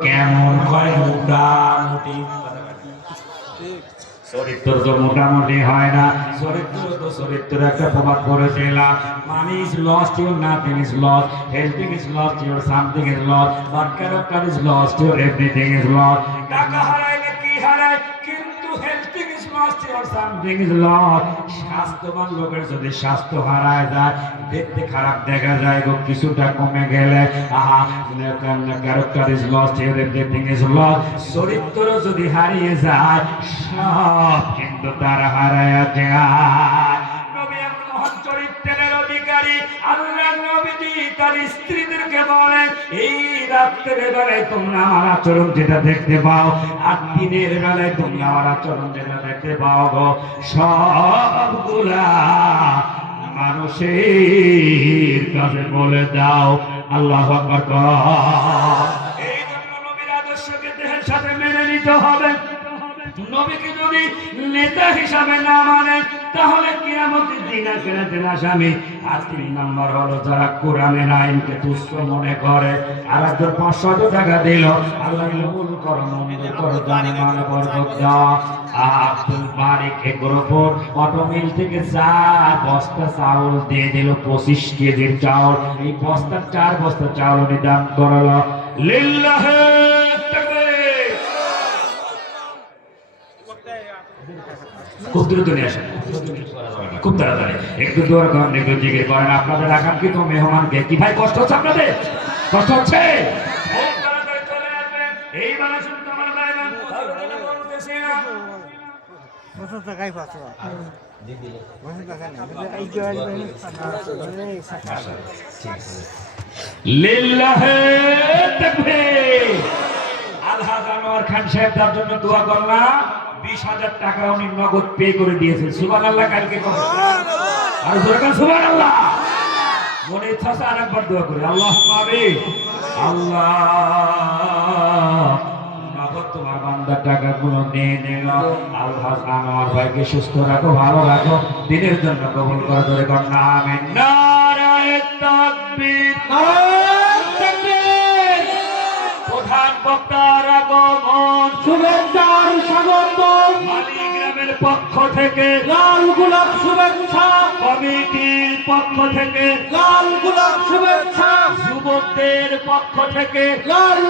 কেমন হয় মোটামুটি চরিত্র তো মোটামুটি হয় না। চরিত্র তো চরিত্র একটা প্রভাব পড়েছিলাম money is lost your nothing is lost health is lost your something is lost but character is lost your everything is lost something is lost স্বাস্থ্যবান লোকের যদি স্বাস্থ্য হারায় যায়, দেখতে খারাপ দেখা যায় গো, কিছুটা কমে গেলে, আহা character is lost everything is lost চরিত্র যদি হারিয়ে যায়, সব কিন্তু তার হারায় যায়। নবী চরিত্রের অধিকারী আল্লাহ নবীজি তার স্ত্রীদেরকে বলেন এই রাত্রের বেলায় তোমরা আমার আচরণ যেটা দেখতে পাও, আর দিনের বেলায় তুমি আমার আচরণ যেটা দেখতে পাও গো, সবগুলা মানুষের কাছে বলে দাও। আল্লাহ মেনে হবে। নবীকে যদি নেতা হিসাবে না মানেন তাহলে কিয়ামতের দিন আখেরাতের আসামি আর তিন নম্বর হলো, যারা কোরআনের আইনকে মনে করে। আর একজন টাকা দিল। আল্লাহ করো আব্দুল অটোমিল থেকে চার বস্তা, চাউল দিয়ে দিল, পঁচিশ কেজির চাউল। এই বস্তার চার বস্তা চাউল উনি দান করল তাকবীর। খুব দ্রুত নিয়ে আসেন। খুব তাড়াতাড়ি। একটু দূর করেন, একটু জিজ্ঞেস করেন। আপনাদের আকাঙ্ক্ষিত মেহমানকে কি? ভাই, কষ্ট হচ্ছে আপনাদের? কষ্ট হচ্ছে? এই বেলা আমার আলহাজ আনোয়ার খান সাহেব, তার জন্য দোয়া করলাম। বিশ হাজার টাকা উনি নগদ পে করে দিয়েছেন। সুবান আল্লাহ কালকে আর জোরকান সুবান আল্লাহ মনে ইচ্ছা আছে আর একবার দোয়া করি। আল্লাহ। পাবে আল্লাহ নিয়ে ভাইকে সুস্থ রাখো, ভালো রাখো। দিনের জন্য কবুল করে ধরে কন্যা নারায়ণ তাকবীর। প্রধান বক্তার আগমন। শুভেচ্ছার স্বাগত। মালিগ্রামের পক্ষ থেকে। লাল গোলাপ শুভেচ্ছা। কমিটির পক্ষ থেকে। লাল গোলাপ শুভেচ্ছা। যুবকদের পক্ষ থেকে। লাল